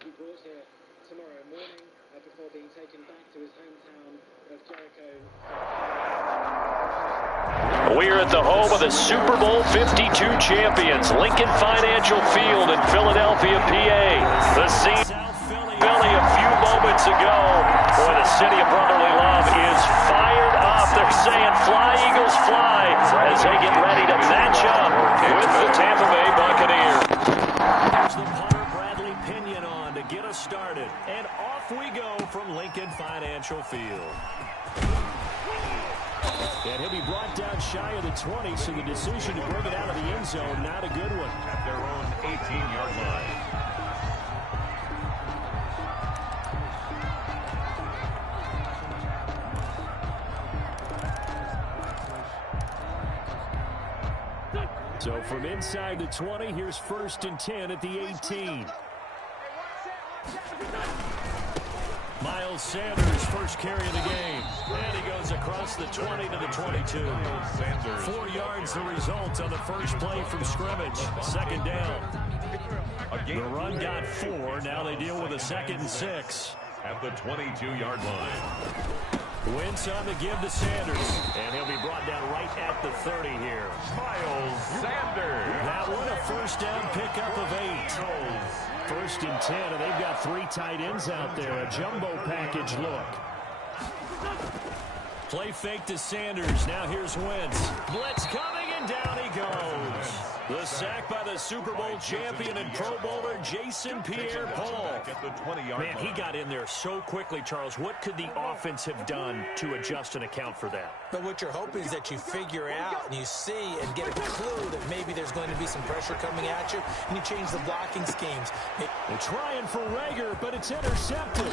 to be brought here tomorrow morning before being taken back to his hometown of Jericho. We're at the home of the Super Bowl 52 champions, Lincoln Financial Field in Philadelphia, PA. The scene Philly a few moments ago. Boy, the city of brotherly love is fired up. They're saying fly, Eagles, fly, as they get ready to match up with the Tampa Bay Buccaneers. There's the punter, Bradley Pinion, on to get us started. And off we go from Lincoln Financial Field. And he'll be brought down shy of the 20, so the decision to bring it out of the end zone, not a good one. At their own 18-yard line. So from inside the 20, here's 1st and 10 at the 18. Miles Sanders, first carry of the game. And he goes across the 20 to the 22. 4 yards the result on the first play from scrimmage. 2nd down. The run got 4. Now they deal with a 2nd and 6. At the 22-yard line. Wentz on the give to Sanders. And he'll be brought down right at the 30 here. Miles Sanders. That one a first down pickup of 8. 1st and 10, and they've got 3 tight ends out there. A jumbo package look. Play fake to Sanders. Now here's Wentz. Blitz coming, and down he goes. The sack by the Super Bowl champion and Pro Bowler Jason Pierre-Paul. Man, he got in there so quickly, Charles. What could the offense have done to adjust and account for that? But what you're hoping is that you figure out and you see and get a clue that maybe there's going to be some pressure coming at you, and you change the blocking schemes. They're trying for Rager, but it's intercepted.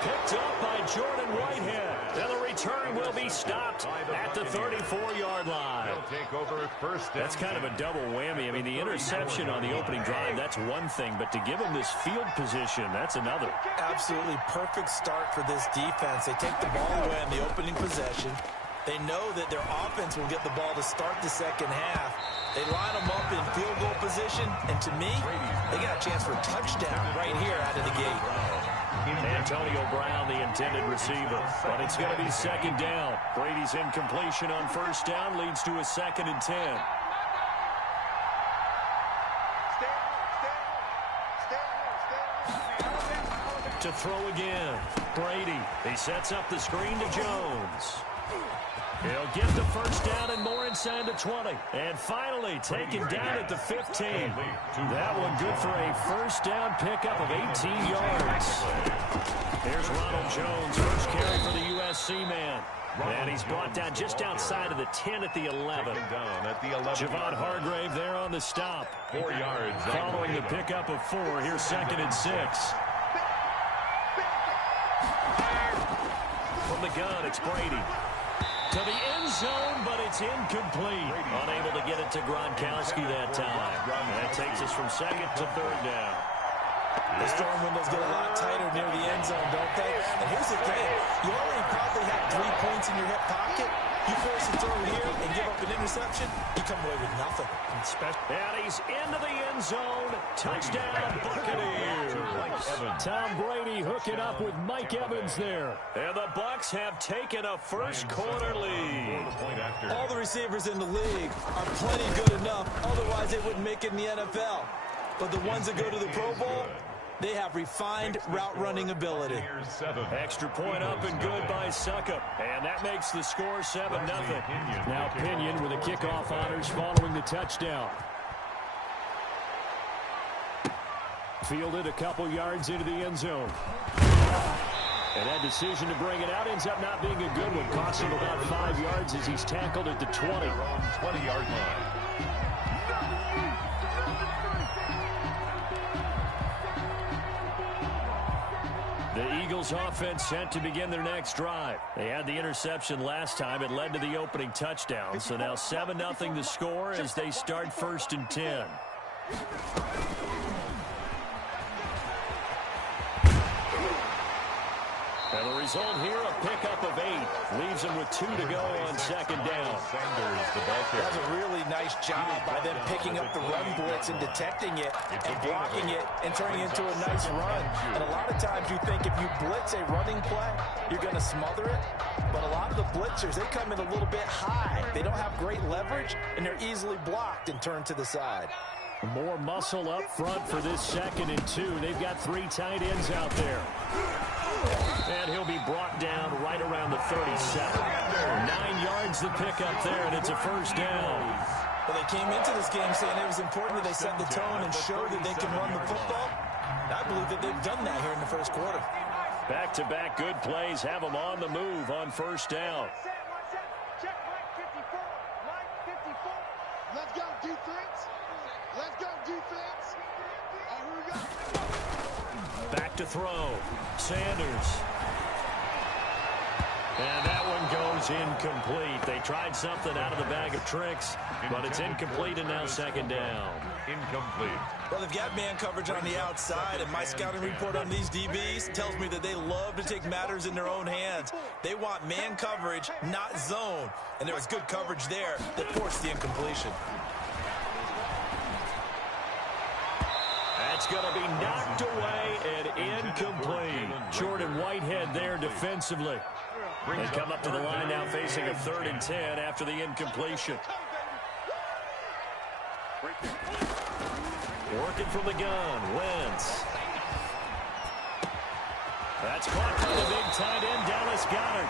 Picked up by Jordan Whitehead. And the return will be stopped at the 34-yard line. Take over first. That's kind of a double whammy. I mean, the interception on the opening drive, that's one thing. But to give him this field position, that's another. Absolutely perfect start for this defense. They take the ball away in the opening possession. They know that their offense will get the ball to start the second half. They line them up in field goal position. And to me, they got a chance for a touchdown right here out of the gate. Antonio Brown, the intended receiver. But it's going to be 2nd down. Brady's incompletion on 1st down leads to a 2nd and 10. To throw again. Brady. He sets up the screen to Jones. He'll get the 1st down and more inside the 20. And finally taken down at the 15. That one good for a 1st down pickup of 18 yards. Here's Ronald Jones, first carry for the USC man. And he's brought down just outside of the 10 at the 11. Javon Hargrave there on the stop. 4 yards. Following the pickup of 4, here's 2nd and 6. From the gun, it's Brady. To the end zone, but it's incomplete. Unable to get it to Gronkowski that time. And that takes us from 2nd to 3rd down. The storm windows get a lot tighter near the end zone, don't they? And here's the thing. You already probably have 3 points in your hip pocket. You force a throw here and give up an interception, you come away with nothing. And he's into the end zone. Touchdown, Buccaneers. Tom Brady hooking up with Mike Evans there. And the Bucs have taken a first-quarter lead. All the receivers in the league are plenty good enough. Otherwise, they wouldn't make it in the NFL. But the ones that go to the Pro Bowl, they have refined route-running ability. Extra point up and good by Suckup. And that makes the score 7-0. Now Pinion with the kickoff honors following the touchdown. Fielded a couple yards into the end zone. And that decision to bring it out ends up not being a good one. Costs him about 5 yards as he's tackled at the 20. 20-yard line. The Eagles offense set to begin their next drive. They had the interception last time. It led to the opening touchdown. So now 7-0 the score as they start 1st and 10. And the result here, a pickup of 8. Leaves him with 2 to go on second down. Sanders, the ball carrier. That's a really nice job by them picking up the run blitz and detecting it and blocking it and turning it into a nice run. And a lot of times you think if you blitz a running play, you're going to smother it. But a lot of the blitzers, they come in a little bit high. They don't have great leverage, and they're easily blocked and turned to the side. More muscle up front for this 2nd and 2. They've got 3 tight ends out there. And he'll be brought down right around the 37. 9 yards to pick up there, and it's a first down. Well, they came into this game saying it was important that they set the tone and show that they can run the football. And I believe that they've done that here in the first quarter. Back-to-back good plays have them on the move on first down. Check Mike 54. Mike 54. Let's go, defense. Let's go, defense. All right, here we go. Back to throw. Sanders. And that one goes incomplete. They tried something out of the bag of tricks, but it's incomplete and now second down. Incomplete. Well, they've got man coverage on the outside, and my scouting report on these DBs tells me that they love to take matters in their own hands. They want man coverage, not zone. And there was good coverage there that forced the incompletion. That's going to be knocked away and incomplete. Jordan Whitehead there defensively. They come up to the line now facing a 3rd and 10 after the incompletion. Working from the gun, Wentz. That's caught by the big tight end, Dallas Goedert.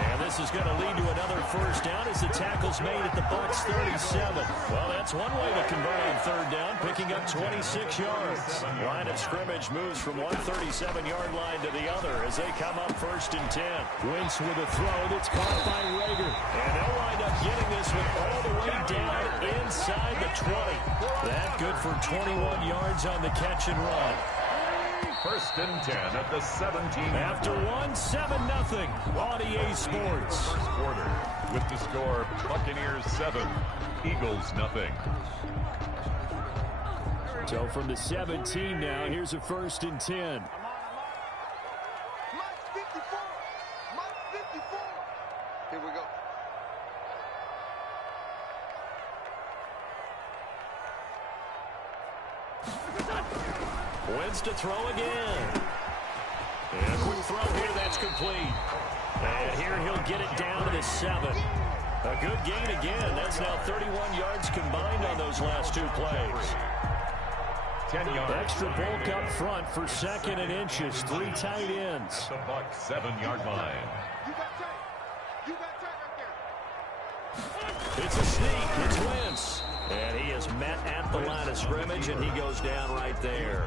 And this is going to lead to another first down as the tackle's made at the Bucs 37. Well, that's one way to convert on 3rd down, picking up 26 yards. Line of scrimmage moves from one 37-yard line to the other as they come up 1st and 10. Wentz with a throw that's caught by Rager. And they'll wind up getting this one all the way down inside the 20. That good for 21 yards on the catch and run. 1st and 10 at the 17. After one, 7-0 on EA Sports. First quarter with the score Buccaneers 7, Eagles 0. So from the 17 now, here's a 1st and 10. Mike 54. Mike 54. Here we go. Wentz to throw again. And a quick throw here, that's complete. And here he'll get it down to the 7. A good gain again. That's now 31 yards combined on those last 2 plays. 10 yards. Extra bulk up front for 2nd and inches. 3 tight ends. The Bucs 7-yard line. You got tight. You got tight right there. It's a sneak. It's Wentz. And he is met at the line of scrimmage, and he goes down right there.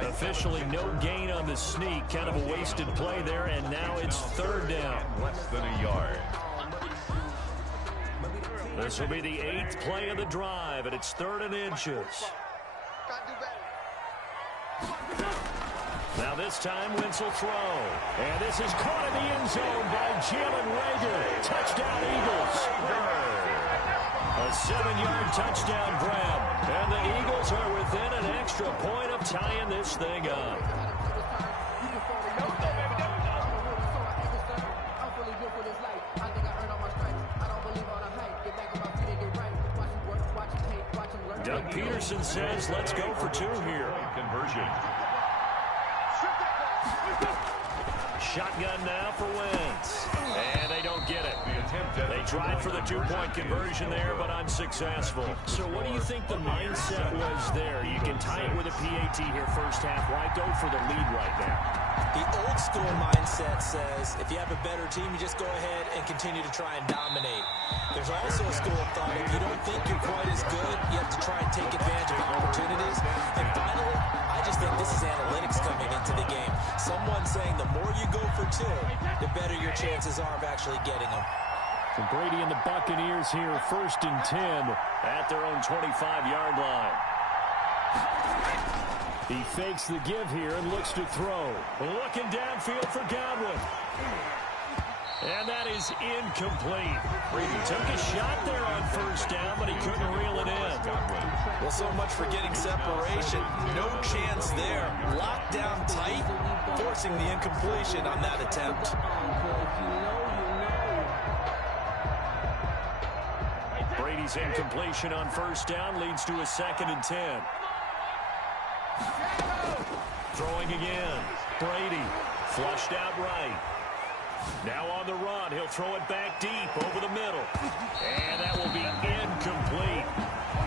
Officially no gain on the sneak. Kind of a wasted play there, and now it's 3rd down. Less than a yard. This will be the 8th play of the drive, and it's 3rd and inches. Gotta do better. Now this time, Wentz will throw. And this is caught in the end zone by Jalen Rager. Touchdown, Eagles. A 7-yard touchdown grab. And the Eagles are within an extra point of tying this thing up. Doug Peterson says, let's go for 2 here. Conversion. Shotgun now for Wentz. And they don't get it. They tried for the 2-point conversion there, but unsuccessful. So what do you think the mindset was there? You can tie it with a PAT here first half. Why go for the lead right now? The old school mindset says if you have a better team, you just go ahead and continue to try and dominate. There's also a school of thought if you don't think you're quite as good, you have to try and take advantage of opportunities. And finally, I just think this is analytics coming into the game. Someone saying the more you go for 2, the better your chances are of actually getting them. And Brady and the Buccaneers here, 1st and 10 at their own 25-yard line. He fakes the give here and looks to throw. Looking downfield for Godwin. And that is incomplete. He took a shot there on first down, but he couldn't reel it in. Well, so much for getting separation. No chance there. Locked down tight, forcing the incompletion on that attempt. Brady's incompletion on first down leads to a 2nd and 10. Throwing again. Brady flushed out right. Now on the run, he'll throw it back deep over the middle. And that will be incomplete.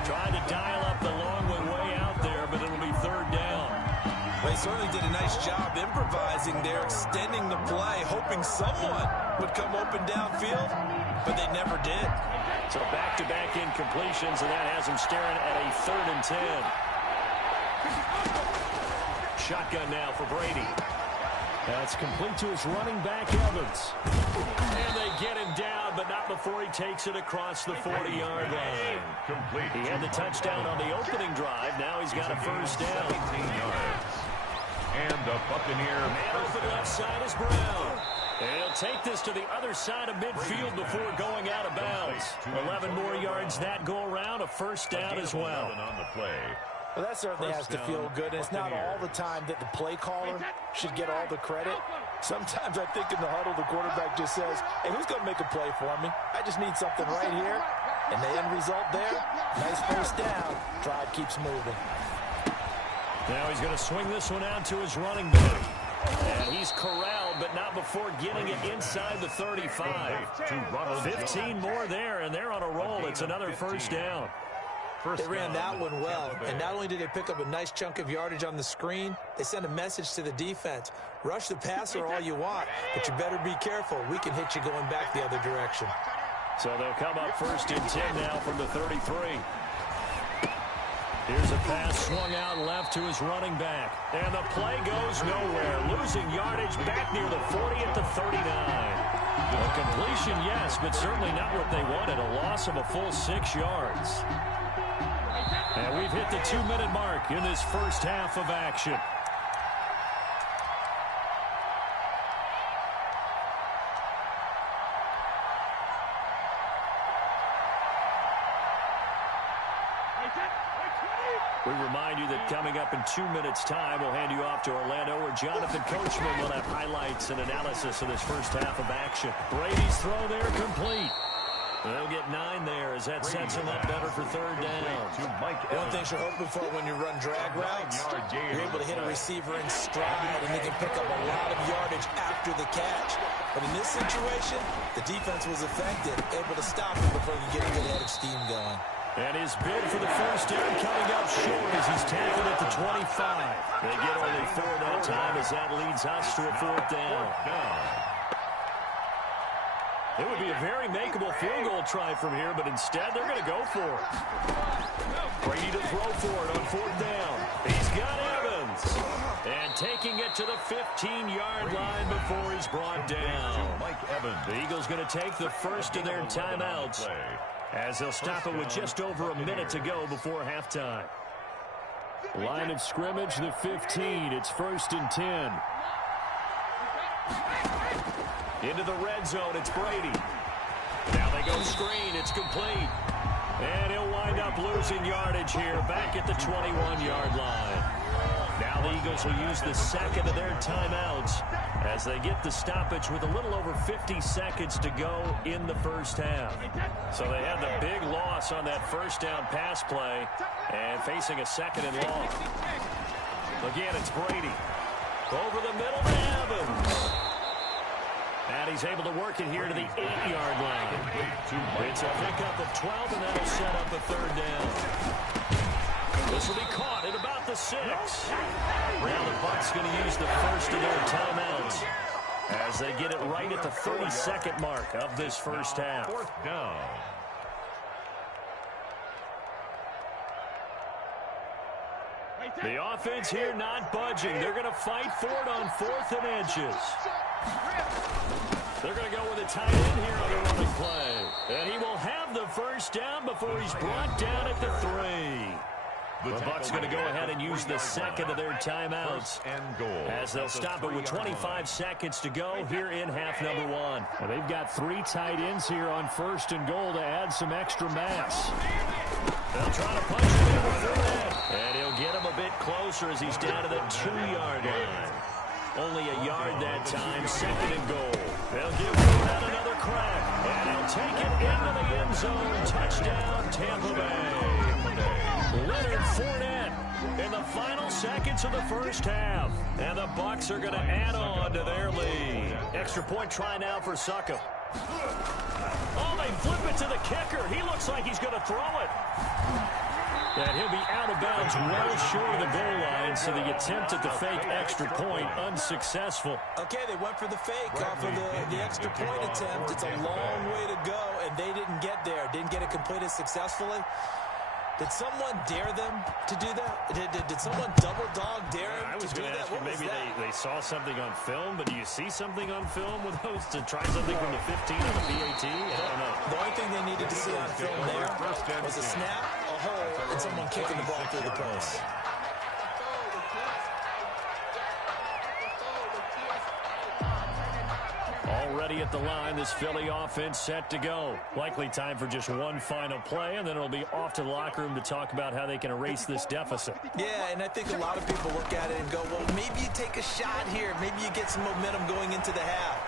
Trying to dial up the long way out there, but it'll be 3rd down. Well, he certainly did a nice job improvising there, extending the play, hoping someone would come open downfield, but they never did. So back-to-back incompletions, and that has him staring at a 3rd and 10. Shotgun now for Brady. That's complete to his running back, Evans. And they get him down, but not before he takes it across the 40-yard line. He had the touchdown on the opening drive. Now he's got a first down. 17 yards. And the Buccaneer. Man open left side is Brown. And he'll take this to the other side of midfield before going out of bounds. 11 more yards that go around, a first down as well. On the play. Well, that certainly has to feel good. And it's not all the time that the play caller should get all the credit. Sometimes I think in the huddle, the quarterback just says, hey, who's going to make a play for me? I just need something right here. And the end result there, nice first down. Drive keeps moving. Now he's going to swing this one out to his running back. And he's corralled, but not before getting it inside the 35. 15 more there, and they're on a roll. It's another first down. They ran that one well, and not only did they pick up a nice chunk of yardage on the screen, they sent a message to the defense. Rush the passer all you want, but you better be careful. We can hit you going back the other direction. So they'll come up 1st and 10 now from the 33. Here's a pass swung out left to his running back. And the play goes nowhere. Losing yardage back near the 40 at the 39. A completion, yes, but certainly not what they wanted. A loss of a full 6 yards. And we've hit the 2-minute mark in this first half of action. We remind you that coming up in 2 minutes' time, we'll hand you off to Orlando, where Jonathan Coachman will have highlights and analysis of this first half of action. Brady's throw there complete. They'll get 9 there as that sets him up better for 3rd down. One thing you're hoping for when you run drag routes, you're able to hit a receiver in stride, and they can pick up a lot of yardage after the catch. But in this situation, the defense was effective, able to stop him before he could get a good head of steam going. And his bid for the first down coming up short as he's tackled at the 25. They get only 4 that time as that leads us to a 4th down. It would be a very makeable field goal try from here, but instead they're going to go for it. Brady to throw for it on 4th down. He's got Evans. And taking it to the 15-yard line before he's brought down. The Eagles going to take the first of their timeouts as they'll stop it with just over a minute to go before halftime. Line of scrimmage, the 15. It's 1st and 10. Into the red zone, it's Brady. Now they go screen, it's complete. And he'll wind up losing yardage here, back at the 21-yard line. Now the Eagles will use the second of their timeouts as they get the stoppage with a little over 50 seconds to go in the first half. So they had the big loss on that first down pass play and facing a 2nd and long. Again, it's Brady. Over the middle to Evans. And he's able to work it here to the 8-yard line. It's a pickup of 12, and that'll set up a 3rd down. This will be caught at about the 6. Now the Bucs going to use the first of their timeouts as they get it right at the 32nd mark of this first half. 4th down. The offense here not budging. They're going to fight for it on 4th and inches. They're going to go with a tight end here on the running play. And he will have the first down before he's brought down at the 3. The Bucs going to go ahead and use the second of their timeouts as they'll stop it with 25 seconds to go here in half number one. Well, they've got 3 tight ends here on 1st and goal to add some extra mass. They'll try to punch him in before that. And he'll get him a bit closer as he's down to the 2-yard line. Only a yard that time, 2nd and goal. They'll give Fournette another crack. And he'll take it into the end zone. Touchdown, Tampa Bay. Leonard Fournette in the final seconds of the first half. And the Bucs are going to add on to their lead. Extra point try now for Suckup. Oh, they flip it to the kicker. He looks like he's going to throw it. And he'll be out of bounds well short of the goal line, so the attempt at the fake extra point unsuccessful. Okay, they went for the fake off of the extra point attempt. It's a long way to go, and they didn't get there. Didn't get it completed successfully. Did someone dare them to do that? Did someone double dog dare them to do that? What maybe they saw something on film, but do you see something on film with those to try something from the 15 on the PAT? I don't know. The only thing they needed to see on film there was a snap, a hole, and someone kicking the ball through the post. Already at the line, this Philly offense set to go. Likely time for just one final play, and then it'll be off to the locker room to talk about how they can erase this deficit. Yeah, and I think a lot of people look at it and go, well, maybe you take a shot here. Maybe you get some momentum going into the half.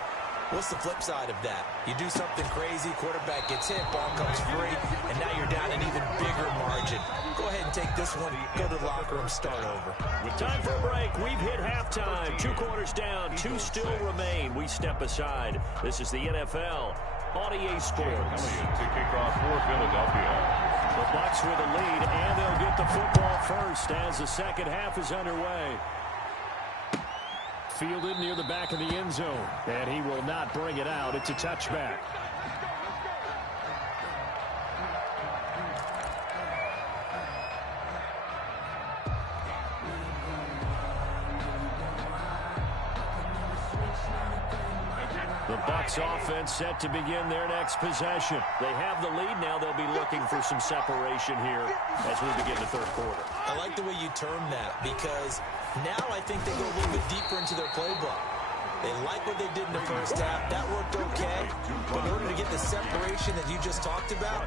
What's the flip side of that? You do something crazy, quarterback gets hit, ball comes free, and now you're down an even bigger margin. Go ahead and take this one, go to the locker room, start over. Time for a break. We've hit halftime. 2 quarters down, 2 still remain. We step aside. This is the NFL on EA Sports. To kick off for Philadelphia. The Bucs with the lead, and they'll get the football first as the second half is underway. Fielded near the back of the end zone, and he will not bring it out. It's a touchback. The Bucs offense set to begin their next possession. They have the lead now. They'll be looking for some separation here as we begin the third quarter. I like the way you term that because now I think they go a little bit deeper into their playbook. They like what they did in the first half. That worked okay. But in order to get the separation that you just talked about,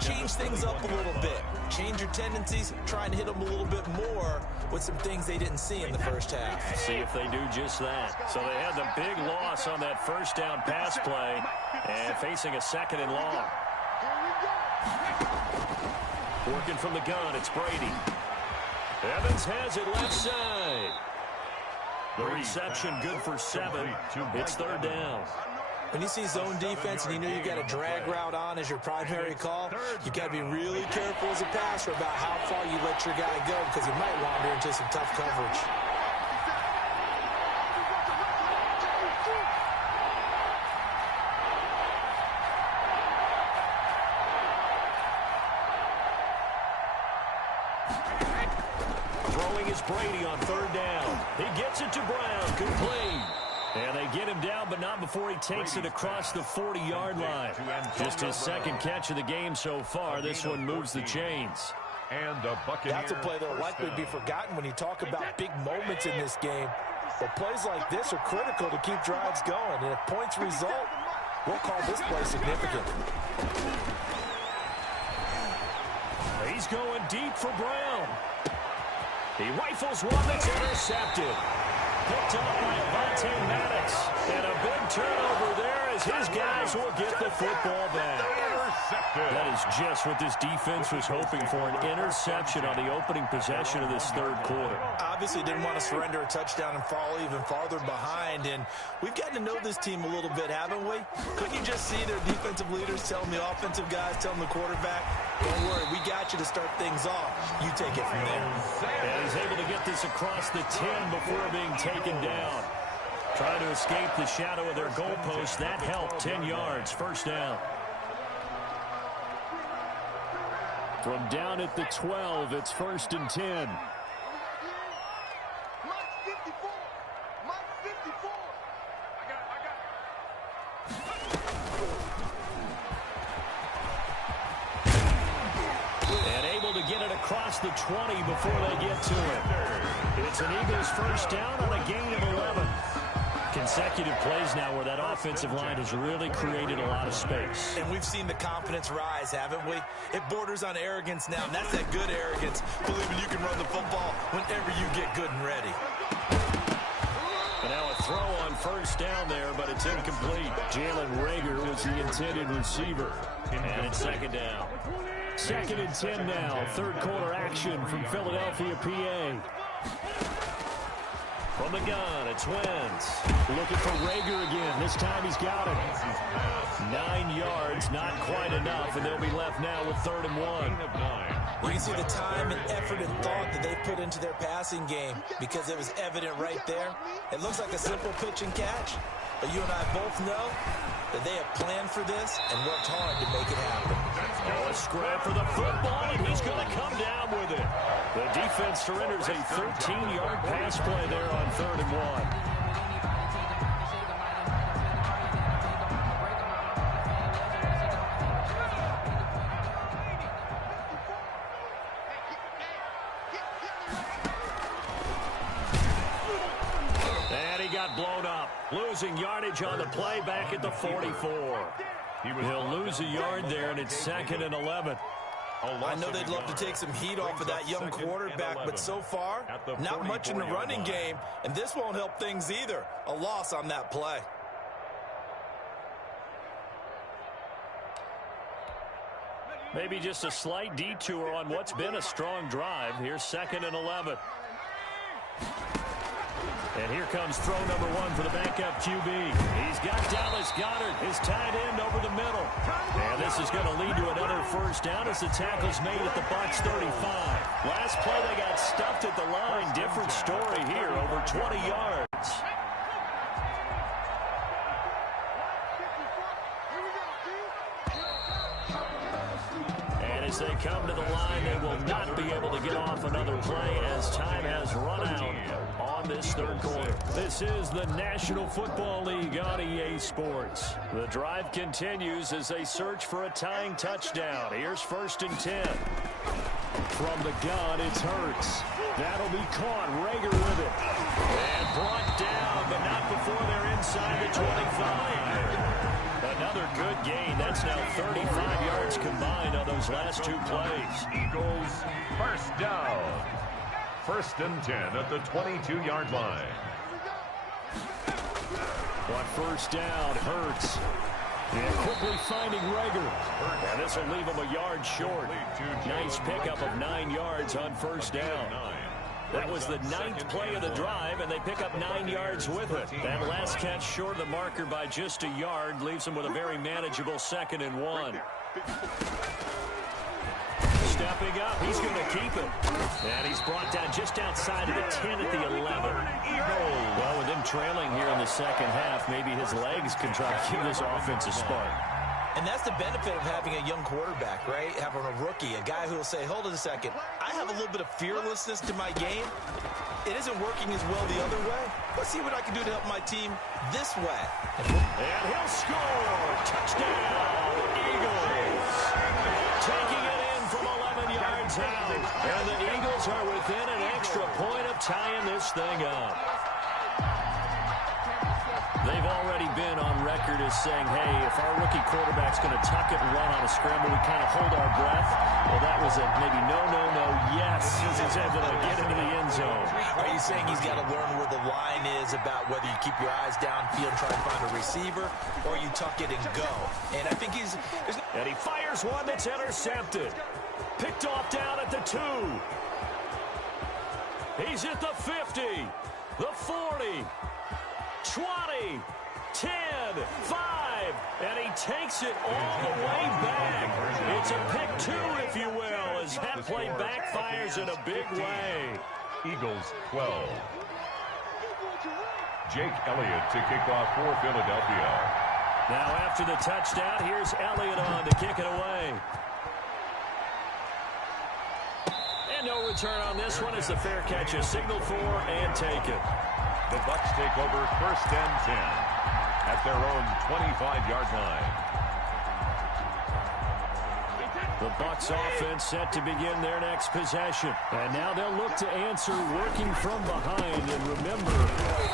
change things up a little bit. Change your tendencies. Try and hit them a little bit more with some things they didn't see in the first half. See if they do just that. So they had the big loss on that first down pass play and facing a 2nd and long. Working from the gun, it's Brady. Evans has it left side. The reception good for 7. It's 3rd down. When you see zone defense and you know you got a drag route on as your primary call, you got to be really careful as a passer about how far you let your guy go because he might wander into some tough coverage. Throwing is Brady on 3rd down. He gets it to Brown, complete. And they get him down, but not before he takes it across the 40-yard line. Just his 2nd catch of the game so far. This one moves the chains. And the Buccaneers. That's a play that will likely be forgotten when you talk about big moments in this game. But plays like this are critical to keep drives going. And if points result, we'll call this play significant. He's going deep for Brown. He rifles one that's intercepted. Picked up by Avonte Maddox. And a big turnover there as his guys will get the football back. That is just what this defense was hoping for, an interception on the opening possession of this 3rd quarter. Obviously didn't want to surrender a touchdown and fall even farther behind. And we've gotten to know this team a little bit, haven't we? Couldn't you just see their defensive leaders telling the offensive guys, telling the quarterback, don't worry, we got you to start things off. You take it from there. And he's able to get this across the 10 before being taken down. Trying to escape the shadow of their goalpost. That helped. 10 yards, 1st down. From down at the 12, it's 1st and 10. And able to get it across past the 20 before they get to it. It's an Eagles first down on a gain of 11. Consecutive plays now where that offensive line has really created a lot of space. And we've seen the confidence rise, haven't we? It borders on arrogance now, and that's that good arrogance, believing you can run the football whenever you get good and ready. And now a throw on first down there, but it's incomplete. Jalen Reagor was the intended receiver. And it's second down. 2nd and 10 now. Third quarter action from Philadelphia, PA. From the gun, it's Wentz. Looking for Reagor again. This time he's got it. 9 yards, not quite enough, and they'll be left now with 3rd and 1. You can see the time and effort and thought that they put into their passing game because it was evident right there. It looks like a simple pitch and catch, but you and I both know that they have planned for this and worked hard to make it happen. Oh, a scrap for the football, and he's going to come down with it. The defense surrenders a 13-yard pass play there on 3rd and 1. Blown up, losing yardage on the play back at the 44. He'll lose a yard there, and it's 2nd and 11. I know they'd love to take some heat off of that young quarterback, but so far, not much in the running game, and this won't help things either. A loss on that play. Maybe just a slight detour on what's been a strong drive. Here's 2nd and 11. And here comes throw number 1 for the backup QB. He's got Dallas Goedert, his tight end, over the middle. And this is going to lead to another first down as the tackle's made at the Bucs 35. Last play they got stuffed at the line. Different story here, over 20 yards. And as they come to the line, they will not be able to get off another play as time has run out on this 3rd quarter. This is the National Football League on EA Sports. The drive continues as they search for a tying touchdown. Here's 1st and 10. From the gun, it's Hurts. That'll be caught. Reagor with it. And brought down, but not before they're inside the 25. Another good gain. That's now 35 yards combined on those last 2 plays. Eagles first down. 1st and 10 at the 22-yard line. On first down, Hurts. And quickly finding Reagor. And this will leave him a yard short. Nice pickup of 9 yards on first down. That was the 9th play of the drive, and they pick up 9 yards with it. That last catch short of the marker by just a yard leaves them with a very manageable 2nd and 1. Stepping up, he's going to keep it. And he's brought down just outside of the 10 at the 11. Well, with them trailing here in the second half, maybe his legs can try to give this offense a spark. And that's the benefit of having a young quarterback, right? Having a rookie, a guy who will say, hold it a second, I have a little bit of fearlessness to my game. It isn't working as well the other way. Let's see what I can do to help my team this way. And he'll score. Touchdown, Eagles. Taking it in from 11 yards out. And the Eagles are within an extra point of tying this thing up. They've already been on record as saying, hey, if our rookie quarterback's going to tuck it and run on a scramble, we kind of hold our breath. Well, that was a maybe no, yes. He's able to get into the end zone. Are you saying he's got to learn where the line is about whether you keep your eyes downfield and try and find a receiver, or you tuck it and go? And I think he's... And he fires one that's intercepted. Picked off down at the 2. He's at the 50, the 40. 20, 10, 5, and he takes it all the way back. It's a pick 2, if you will, as that play backfires in a big way. Eagles 12. Jake Elliott to kick off for Philadelphia. Now after the touchdown, here's Elliott on to kick it away. And no return on this one as the fair catch is signaled for and taken. The Bucs take over 1st and 10 at their own 25-yard line. The Bucs offense set to begin their next possession. And now they'll look to answer working from behind. And remember,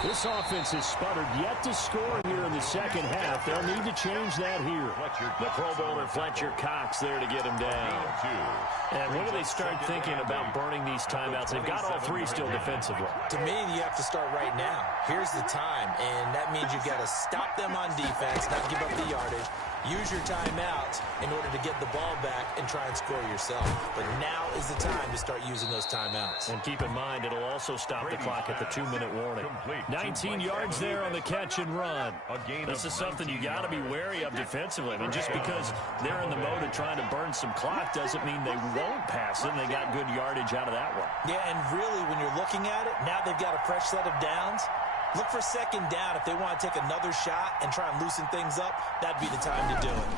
this offense has sputtered yet to score here in the second half. They'll need to change that here. The Pro Bowler Fletcher Cox there to get him down. And when do they start thinking about burning these timeouts? They've got all three still defensively. To me, you have to start right now. Here's the time, and that means you've got to stop them on defense, not give up the yardage. Use your timeouts in order to get the ball back and try and score yourself. But now is the time to start using those timeouts. And keep in mind, it'll also stop the clock at the 2-minute warning. 19 yards there on the catch and run. This is something you got to be wary of defensively. I mean, just because they're in the mode of trying to burn some clock doesn't mean they won't pass it. And they got good yardage out of that one. Yeah, and really, when you're looking at it, now they've got a fresh set of downs. Look for second down. If they want to take another shot and try and loosen things up, that'd be the time to do it.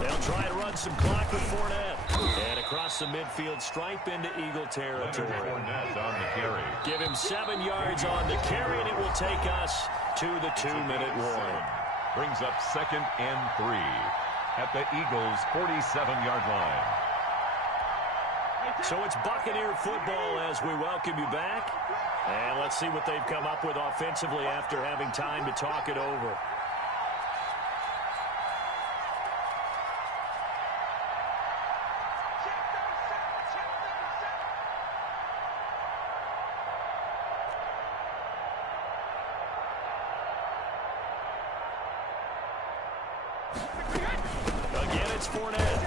They'll try and run some clock with Fournette. And across the midfield stripe into Eagle territory. On the carry. Give him 7 yards on the carry, and it will take us to the 2-minute warning. Brings up 2nd and 3 at the Eagles' 47-yard line. So it's Buccaneer football as we welcome you back. And let's see what they've come up with offensively after having time to talk it over. Again, it's Fournette.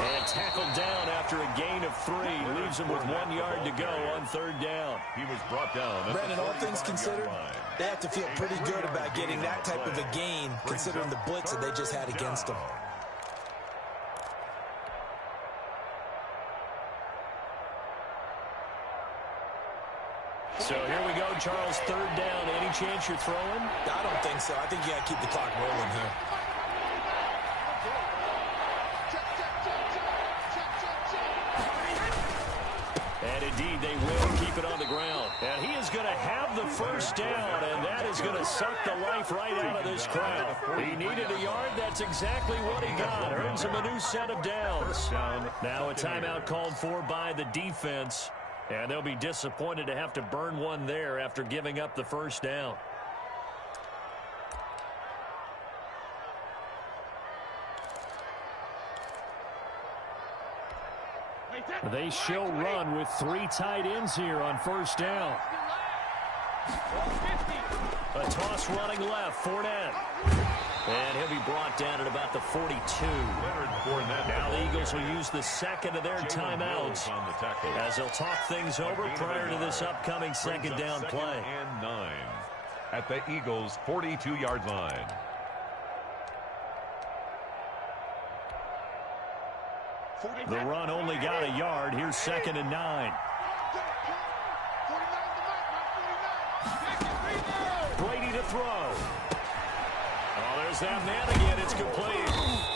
And tackled down after a gain of 3. Leaves him with 1 yard to go on 3rd down. He was brought down. Brandon, all things considered, they have to feel pretty good about getting that type of a gain, considering the blitz that they just had against them. So here we go, Charles, 3rd down. Any chance you're throwing? I don't think so. I think you got to keep the clock rolling here. And indeed, they will keep it on the ground. And he is going to have the first down, and that is going to suck the life right out of this crowd. He needed a yard. That's exactly what he got. Earns him a new set of downs. Now a timeout called for by the defense, and they'll be disappointed to have to burn one there after giving up the first down. They shall run with 3 tight ends here on 1st down. A toss running left, Fournette. And he'll be brought down at about the 42. Now the Eagles will use the 2nd of their timeouts as they'll talk things over prior to this upcoming 2nd down play. And 9 at the Eagles' 42-yard line. The run only got a yard. Here's 2nd and 9. Brady to throw. Oh, there's that man again. It's complete.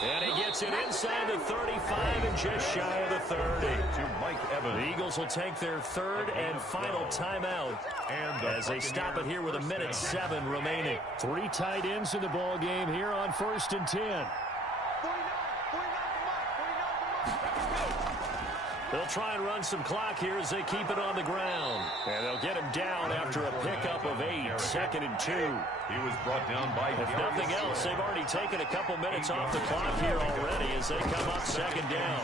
And he gets it inside the 35 and just shy of the 30. To Mike Evans. The Eagles will take their 3rd and final timeout as they stop it here with 1:07 remaining. 3 tight ends in the ball game here on 1st and 10. They'll try and run some clock here as they keep it on the ground. And they'll get him down after a pickup of 8. 2nd and 2. He was brought down by... If nothing else, they've already taken a couple minutes off the clock here already as they come up 2nd down.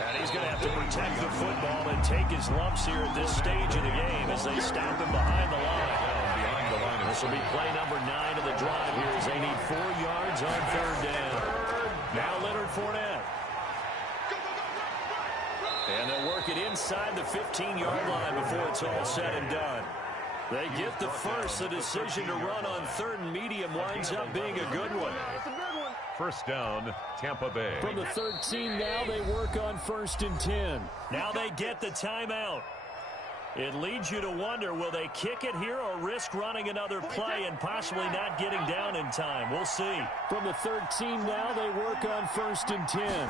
And he's going to have to protect the football and take his lumps here at this stage of the game as they stop him behind the line. This will be play number 9 of the drive here as they need 4 yards on 3rd down. Now Leonard Fournette. And they'll work it inside the 15-yard line before it's all said and done. They get the first. The decision to run on 3rd and medium winds up being a good one. 1st down, Tampa Bay. From the 13 now, they work on 1st and 10. Now they get the timeout. It leads you to wonder, will they kick it here or risk running another play and possibly not getting down in time? We'll see. From the 13 now, they work on 1st and 10.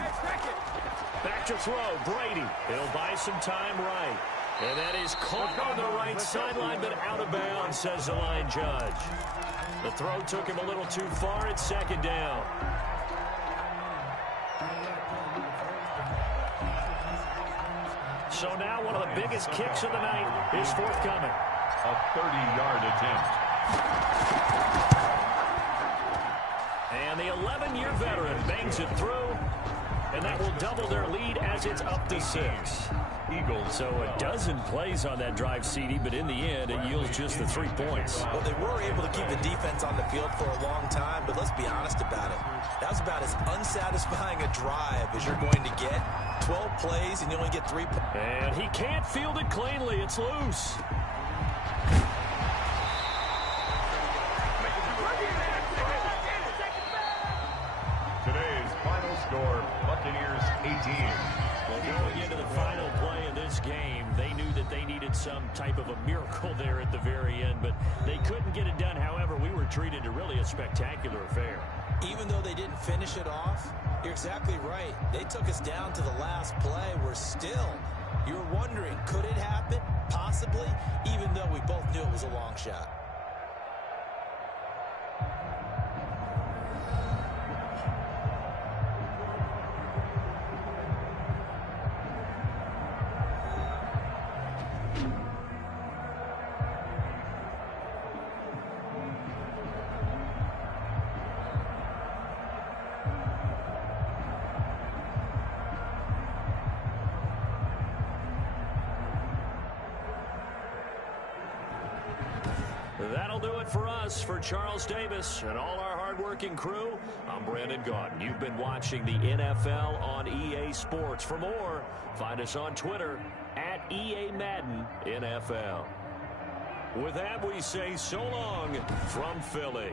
Back to throw, Brady. He'll buy some time right. And that is caught on the right sideline, but out of bounds, says the line judge. The throw took him a little too far. It's 2nd down. So now one of the biggest kicks of the night is forthcoming. A 30-yard attempt. And the 11-year veteran bangs it through, and that will double their lead as it's up to 6. Eagles. So a dozen plays on that drive, CD, but in the end, it yields just the 3 points. Well, they were able to keep the defense on the field for a long time, but let's be honest about it. That was about as unsatisfying a drive as you're going to get. 12 plays, and you only get 3 points. And he can't field it cleanly. It's loose. Today's final score, Buccaneers 18. Going into the final play of this game, they knew that they needed some type of a miracle there at the very end, but they couldn't get it done. However, we were treated to really a spectacular affair. Even though they didn't finish it off, you're exactly right. They took us down to the last play. We're still, you're wondering, could it happen? Possibly, even though we both knew it was a long shot. That'll do it for us. For Charles Davis and all our hardworking crew, I'm Brandon Gaudin. You've been watching the NFL on EA Sports. For more, find us on Twitter at EA Madden NFL. With that, we say so long from Philly.